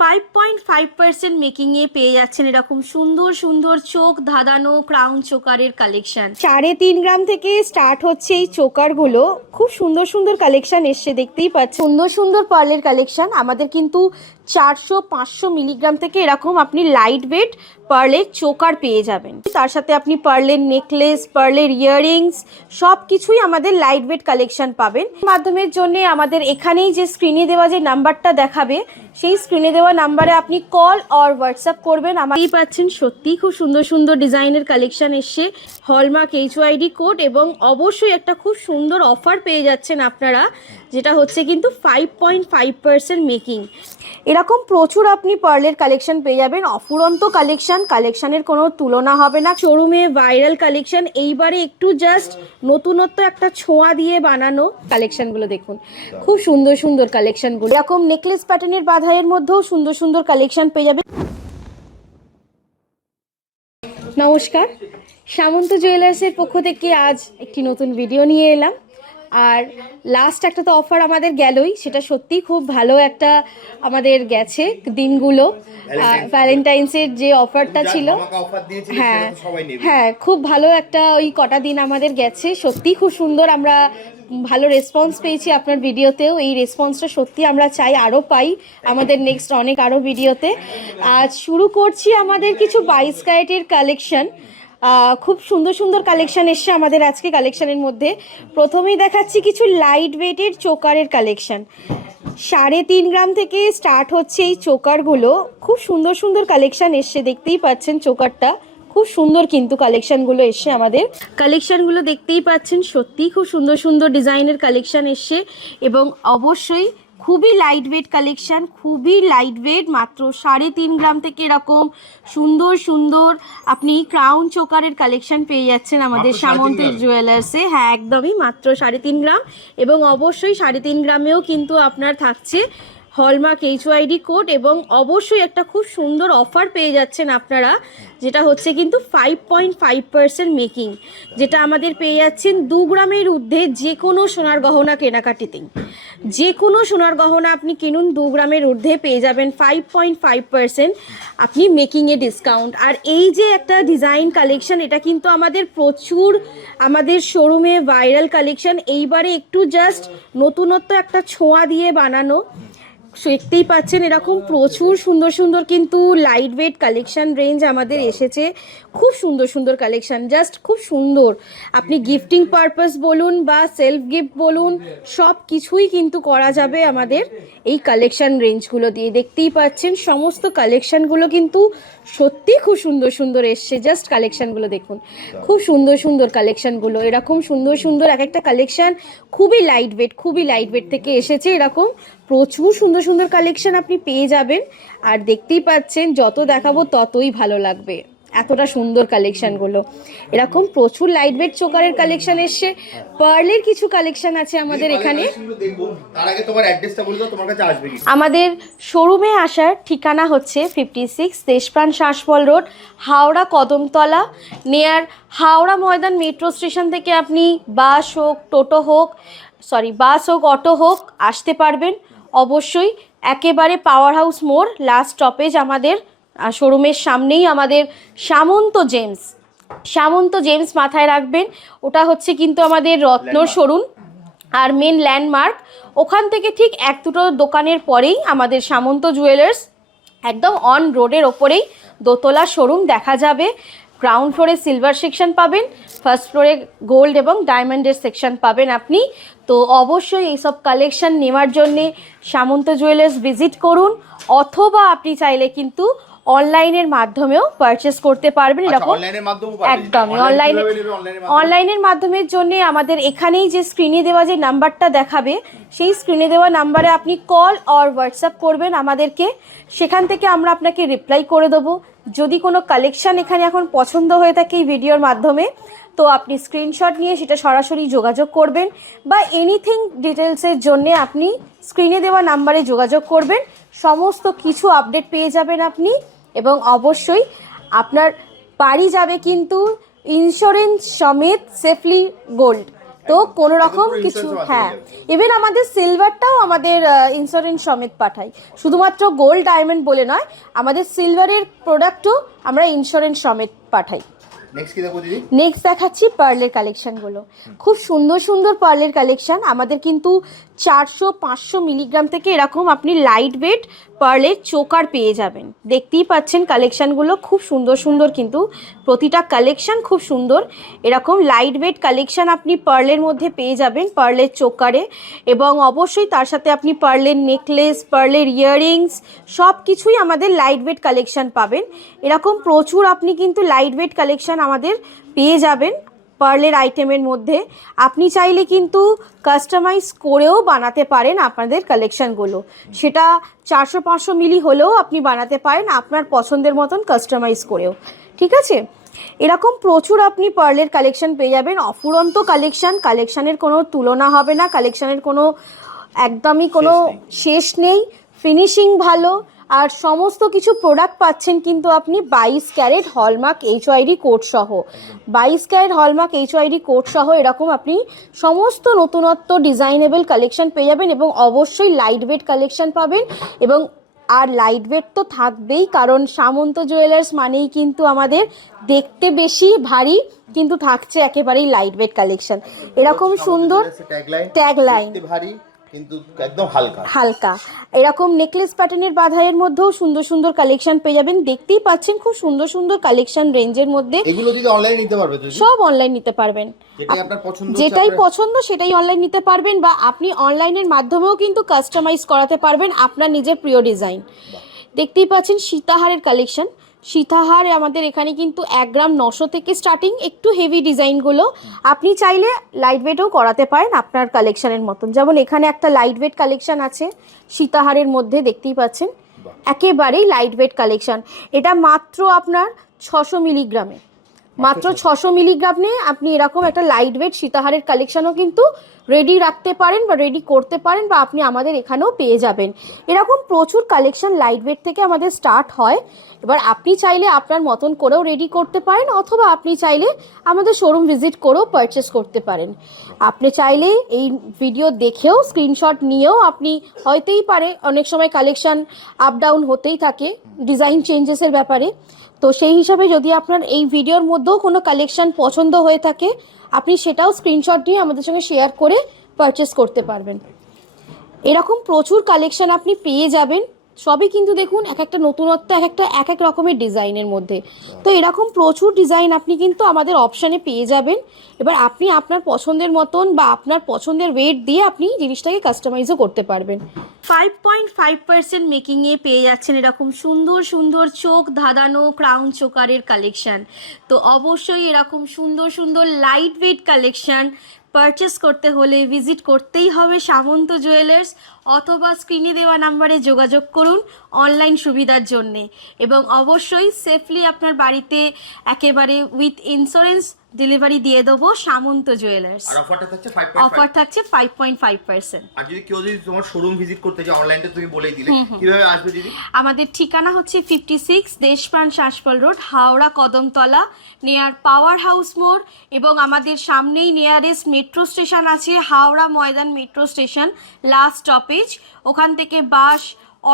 5.5% মেকিংয়ে পেয়ে যাচ্ছেন এরকম সুন্দর সুন্দর চোখ ধাঁধানো ক্রাউন চোকারের কালেকশন। 3.5 গ্রাম থেকে স্টার্ট হচ্ছে এই চোকারগুলো। খুব সুন্দর সুন্দর কালেকশন এসছে, দেখতেই পাচ্ছেন। সুন্দর সুন্দর পার্লের কালেকশন আমাদের কিন্তু 400-500 মিলিগ্রাম থেকে এরকম আপনি লাইট ওয়েট পার্লের চোকার পেয়ে যাবেন। তার সাথে আপনি পার্লের নেকলেস, পার্লের ইয়াররিংস সব কিছুই আমাদের লাইট ওয়েট কালেকশন পাবেন। মাধ্যমের জন্য আমাদের এখানেই যে স্ক্রিনে দেওয়া যে নাম্বারটা দেখাবে সেই স্ক্রিনে দেওয়া নাম্বারে আপনি কল অর হোয়াটসঅ্যাপ করবেন। আমারই পাচ্ছেন সত্যিই খুব সুন্দর সুন্দর ডিজাইনের কালেকশন এসছে, হলমার্ক HYD কোড, এবং অবশ্যই একটা খুব সুন্দর অফার পেয়ে যাচ্ছেন আপনারা, যেটা হচ্ছে কিন্তু 5.5% মেকিং। এরকম প্রচুর আপনি পার্লের কালেকশন পেয়ে যাবেন, অফুরন্ত কালেকশনের কোনো তুলনা হবে না। শোরুমে ভাইরাল কালেকশন, এইবারে একটু জাস্ট নতুনত্ব একটা ছোঁয়া দিয়ে বানানো কালেকশনগুলো দেখুন, খুব সুন্দর সুন্দর কালেকশনগুলো। এরকম নেকলেস প্যাটার্নের বাঁধাইয়ের মধ্যেও সুন্দর সুন্দর কালেকশন পেয়ে যাবেন। নমস্কার, সামন্ত জুয়েলার্সের পক্ষ থেকে আজ একটি নতুন ভিডিও নিয়ে এলাম। আর লাস্ট একটা তো অফার আমাদের গেলই, সেটা সত্যিই খুব ভালো একটা আমাদের গেছে দিনগুলো। ভ্যালেন্টাইন্সের যে অফারটা ছিল, হ্যাঁ খুব ভালো একটা ওই কটা দিন আমাদের গেছে, সত্যিই খুব সুন্দর। আমরা ভালো রেসপন্স পেয়েছি আপনার ভিডিওতেও, এই রেসপন্সটা সত্যি আমরা চাই আরও পাই আমাদের নেক্সট অনেক আরও ভিডিওতে। আজ শুরু করছি আমাদের কিছু 22 ক্যারেটের কালেকশন। খুব সুন্দর সুন্দর কালেকশন এসছে আমাদের আজকে কালেকশনের মধ্যে। প্রথমেই দেখাচ্ছি কিছু লাইট ওয়েটের চোকারের কালেকশন। 3.5 গ্রাম থেকে স্টার্ট হচ্ছে এই চোকারগুলো। খুব সুন্দর সুন্দর কালেকশন এসছে, দেখতেই পাচ্ছেন চোকারটা খুব সুন্দর, কিন্তু কালেকশনগুলো এসছে আমাদের কালেকশনগুলো দেখতেই পাচ্ছেন, সত্যিই খুব সুন্দর সুন্দর ডিজাইনের কালেকশন এসছে, এবং অবশ্যই খুবই লাইট ওয়েট কালেকশন, খুবই লাইট ওয়েট। মাত্র 3.5 গ্রাম থেকে এরকম সুন্দর সুন্দর আপনি ক্রাউন চোকারের কালেকশন পেয়ে যাচ্ছেন আমাদের সামন্তের জুয়েলার্সে। হ্যাঁ একদমই, মাত্র 3.5 গ্রাম, এবং অবশ্যই 3.5 গ্রামেও কিন্তু আপনার থাকছে হলমার্ক HYD কোড, এবং অবশ্যই একটা খুব সুন্দর অফার পেয়ে যাচ্ছেন আপনারা, যেটা হচ্ছে কিন্তু 5.5% মেকিং, যেটা আমাদের পেয়ে যাচ্ছেন 2 গ্রামের ঊর্ধ্বে যে কোনো সোনার গহনা কেনাকাটিতেই। যে কোনো সোনার গহনা আপনি কিনুন 2 গ্রামের ঊর্ধ্বে পেয়ে যাবেন 5.5% আপনি মেকিংয়ে ডিসকাউন্ট। আর এই যে একটা ডিজাইন কালেকশন, এটা কিন্তু আমাদের প্রচুর আমাদের শোরুমে ভাইরাল কালেকশন, এইবারে একটু জাস্ট নতুনত্ব একটা ছোঁয়া দিয়ে বানানো। দেখতেই পাচ্ছেন এরকম প্রচুর সুন্দর সুন্দর কিন্তু লাইট ওয়েট কালেকশন রেঞ্জ আমাদের এসেছে, খুব সুন্দর সুন্দর কালেকশন, জাস্ট খুব সুন্দর। আপনি গিফটিং পারপাস বলুন বা সেলফ গিফট বলুন, সব কিছুই কিন্তু করা যাবে আমাদের এই কালেকশন রেঞ্জগুলো দিয়ে। দেখতেই পাচ্ছেন সমস্ত কালেকশনগুলো কিন্তু সত্যি খুব সুন্দর সুন্দর এসছে, জাস্ট কালেকশনগুলো দেখুন, খুব সুন্দর সুন্দর কালেকশনগুলো। এরকম সুন্দর সুন্দর এক একটা কালেকশন খুবই লাইট ওয়েট থেকে এসেছে। এরকম প্রচুর সুন্দর সুন্দর কালেকশন আপনি পেয়ে যাবেন, আর দেখতেই পাচ্ছেন যত দেখাবো ততই ভালো লাগবে, এতটা সুন্দর কালেকশনগুলো। এরকম প্রচুর লাইট ওয়েট চোকারের কালেকশন এসছে, পার্লের কিছু কালেকশন আছে আমাদের এখানে। আমাদের শোরুমে আসার ঠিকানা হচ্ছে 56 Deshapran শাঁসফল road, Howrah Kadamtala, near Howrah Maidan metro station থেকে আপনি বাস হোক অটো হোক আসতে পারবেন। অবশ্যই একেবারে পাওয়ার হাউস মোড় লাস্ট স্টপেজ আমাদের শোরুমের সামনেই আমাদের সামন্ত জেমস মাথায় রাখবেন, ওটা হচ্ছে কিন্তু আমাদের রত্ন শোরুম আর মেন ল্যান্ডমার্ক। ওখান থেকে ঠিক 1-2 দোকানের পরেই আমাদের সামন্ত জুয়েলার্স, একদম অন রোডের ওপরেই দোতলা শোরুম দেখা যাবে। গ্রাউন্ড ফ্লোরে সিলভার সেকশন পাবেন, ফার্স্ট ফ্লোরে গোল্ড এবং ডায়মন্ডের সেকশন পাবেন আপনি। তো অবশ্যই এইসব কালেকশন নেওয়ার জন্যে সামন্ত জুয়েলার্স ভিজিট করুন, অথবা আপনি চাইলে কিন্তু অনলাইনের মাধ্যমেও পারচেস করতে পারবেন। এরকম একদমই অনলাইনের মাধ্যমের জন্য আমাদের এখানেই যে স্ক্রিনে দেওয়া যে নাম্বারটা দেখাবে সেই স্ক্রিনে দেওয়া নাম্বারে আপনি কল অর হোয়াটসঅ্যাপ করবেন আমাদেরকে, সেখান থেকে আমরা আপনাকে রিপ্লাই করে দেবো। যদি কোনো কালেকশান এখানে এখন পছন্দ হয়ে থাকে এই ভিডিওর মাধ্যমে, তো আপনি স্ক্রিনশট নিয়ে সেটা সরাসরি যোগাযোগ করবেন, বা এনিথিং ডিটেলসের জন্যে আপনি স্ক্রিনে দেওয়া নাম্বারে যোগাযোগ করবেন, সমস্ত কিছু আপডেট পেয়ে যাবেন আপনি। এবং অবশ্যই আপনার বাড়ি যাবে কিন্তু ইন্স্যুরেন্স সমেত সেফলি গোল্ড, তো কোনো রকম কিছু, হ্যাঁ, ইভেন আমাদের সিলভারটাও আমাদের ইন্স্যুরেন্স সমেত পাঠাই, শুধুমাত্র গোল্ড ডায়মন্ড বলে নয়, আমাদের সিলভারের প্রোডাক্টও আমরা ইন্স্যুরেন্স সমেত পাঠাই। নেক্সট দেখাচ্ছি পার্লের কালেকশনগুলো। খুব সুন্দর সুন্দর পার্লের কালেকশন আমাদের, কিন্তু 400-500 মিলিগ্রাম থেকে এরকম আপনি লাইট ওয়েট পার্লের চোকার পেয়ে যাবেন। দেখতেই পাচ্ছেন কালেকশনগুলো খুব সুন্দর সুন্দর, কিন্তু প্রতিটা কালেকশন খুব সুন্দর। এরকম লাইট ওয়েট কালেকশন আপনি পার্লের মধ্যে পেয়ে যাবেন, পার্লের চোকারে, এবং অবশ্যই তার সাথে আপনি পার্লের নেকলেস, পার্লের ইয়াররিংস, সব কিছুই আমাদের লাইট ওয়েট কালেকশন পাবেন। এরকম প্রচুর আপনি কিন্তু লাইট ওয়েট কালেকশন আমাদের পেয়ে যাবেন পার্লের আইটেমের মধ্যে। আপনি চাইলে কিন্তু কাস্টমাইজ করেও বানাতে পারেন আপনাদের কালেকশনগুলো, সেটা 400-500 মিলি হলেও আপনি বানাতে পারেন আপনার পছন্দের মতন কাস্টমাইজ করেও, ঠিক আছে। এরকম প্রচুর আপনি পার্লের কালেকশন পেয়ে যাবেন, অফুরন্ত কালেকশনের কোনো তুলনা হবে না, কালেকশনের কোনো একদমই কোনো শেষ নেই, ফিনিশিং ভালো, আর সমস্ত কিছু প্রোডাক্ট পাচ্ছেন কিন্তু আপনি 22 ক্যারেট হলমার্ক HYD কোড সহ, 22 ক্যারেট হলমার্ক HYD কোড সহ এরকম আপনি সমস্ত নতুনত্ব ডিজাইনেবল কালেকশন পেয়ে যাবেন, এবং অবশ্যই লাইট ওয়েট কালেকশন পাবেন। এবং আর লাইট ওয়েট তো থাকবেই, কারণ সামন্ত জুয়েলার্স মানেই কিন্তু আমাদের দেখতে বেশি ভারী, কিন্তু থাকছে একেবারেই লাইট ওয়েট কালেকশন। এরকম সুন্দর ট্যাগলাইন, কিন্তু একদম হালকা হালকা, এরকম নেকলেস প্যাটার্নের বাঁধাইয়ের মধ্যেও সুন্দর সুন্দর কালেকশন পেয়ে যাবেন। দেখতেই পাচ্ছেন খুব সুন্দর সুন্দর কালেকশন রেঞ্জের মধ্যে। এগুলো যদি অনলাইন নিতে পারবে তো সব অনলাইন নিতে পারবেন, যেটাই পছন্দ সেটাই অনলাইন নিতে পারবেন, বা আপনি অনলাইনের মাধ্যমেও কিন্তু কাস্টমাইজ করাতে পারবেন আপনার নিজের প্রিয় ডিজাইন। দেখতেই পাচ্ছেন সীতাহারের কালেকশন। সীতাহার আমাদের এখানে কিন্তু 1 গ্রাম 900 থেকে স্টার্টিং, একটু হেভি ডিজাইনগুলো আপনি চাইলে লাইট ওয়েটও করাতে পারেন আপনার কালেকশনের মতন। যেমন এখানে একটা লাইট ওয়েট কালেকশন আছে সীতাহারের মধ্যে, দেখতেই পাচ্ছেন একেবারেই লাইট ওয়েট কালেকশন। এটা মাত্র আপনার 600 মিলিগ্রামে, মাত্র 600 মিলিগ্রামে আপনি এরকম একটা লাইট ওয়েট সীতাহারের কালেকশনও কিন্তু রেডি রাখতে পারেন বা রেডি করতে পারেন, বা আপনি আমাদের এখানেও পেয়ে যাবেন। এরকম প্রচুর কালেকশন লাইট ওয়েট থেকে আমাদের স্টার্ট হয়। এবার আপনি চাইলে আপনার মতন করেও রেডি করতে পারেন, অথবা আপনি চাইলে আমাদের শোরুম ভিজিট করেও পারচেস করতে পারেন। আপনি চাইলে এই ভিডিও দেখেও স্ক্রিনশট নিয়েও, আপনি হয়তেই পারে অনেক সময় কালেকশন আপ ডাউন হতেই থাকে ডিজাইন চেঞ্জেসের ব্যাপারে, তো সেই হিসাবে যদি আপনার এই ভিডিওর মধ্যেও কোনো কালেকশন পছন্দ হয়ে থাকে, আপনি সেটাও স্ক্রিনশট নিয়ে আমাদের সঙ্গে শেয়ার করে পারচেস করতে পারবেন। এরকম প্রচুর কালেকশন আপনি পেয়ে যাবেন, সবই কিন্তু দেখুন এক একটা নতুনত্ব, এক এক রকমের ডিজাইনের মধ্যে। তো এরকম প্রচুর ডিজাইন আপনি কিন্তু আমাদের অপশানে পেয়ে যাবেন। এবার আপনি আপনার পছন্দের মতন বা আপনার পছন্দের ওয়েট দিয়ে আপনি জিনিসটাকে কাস্টমাইজও করতে পারবেন। 5.5% মেকিংয়ে পেয়ে যাচ্ছেন এরকম সুন্দর সুন্দর চোখ ধাঁধানো ক্রাউন চোকারের কালেকশান। তো অবশ্যই এরকম সুন্দর সুন্দর লাইট ওয়েট কালেকশান পারচেস করতে হলে ভিজিট করতেই হবে সামন্ত জুয়েলার্স, অথবা স্ক্রিনে দেওয়া নাম্বারে যোগাযোগ করুন অনলাইন সুবিধার জন্যে, এবং অবশ্যই সেফলি আপনার বাড়িতে একেবারে উইথ ইন্স্যুরেন্স ডেলিভারি দিয়ে দেবো সামন্ত জুয়েলার্স। আর অফার থাকছে 5.5%। আর যদি কেউ যদি তোমার শোরুম ভিজিট করতে চায়, অনলাইনটা তুমি বলেই দিলে, কিভাবে আসবে দিদি? আমাদের ঠিকানা হচ্ছে 56 Deshapran Sasmal road, Howrah Kadamtala, near power house মোড়, এবং আমাদের সামনেই নিয়ারেস্ট মেট্রো স্টেশন আছে Howrah Maidan metro station, last stoppage. ওখান থেকে বাস,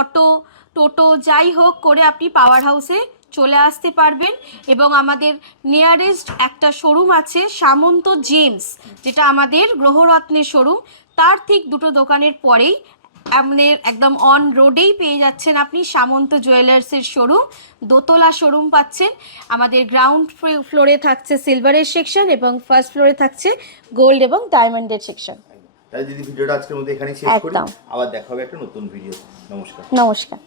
অটো, টোটো যাই হোক করে আপনি পাওয়ার হাউসে চলে আসতে পারবেন। এবং আমাদের নিয়ারেস্ট একটা শোরুম আছে সামন্ত জেমস, যেটা আমাদের গ্রহরত্নের শোরুম, তার ঠিক দুটো দোকানের পরেই আমাদের একদম অন রোডেই পেয়ে যাচ্ছেন আপনি সামন্ত জুয়েলার্সের শোরুম। দোতলা শোরুম পাচ্ছেন। আমাদের গ্রাউন্ড ফ্লোরে থাকছে সিলভারের সেকশন, এবং ফার্স্ট ফ্লোরে থাকছে গোল্ড এবং ডায়মন্ডের সেকশন। তাই দিদি ভিডিওটা আজকের মধ্যে এখানেই শেষ করি, আবার দেখা হবে একটা নতুন ভিডিও। নমস্কার। নমস্কার।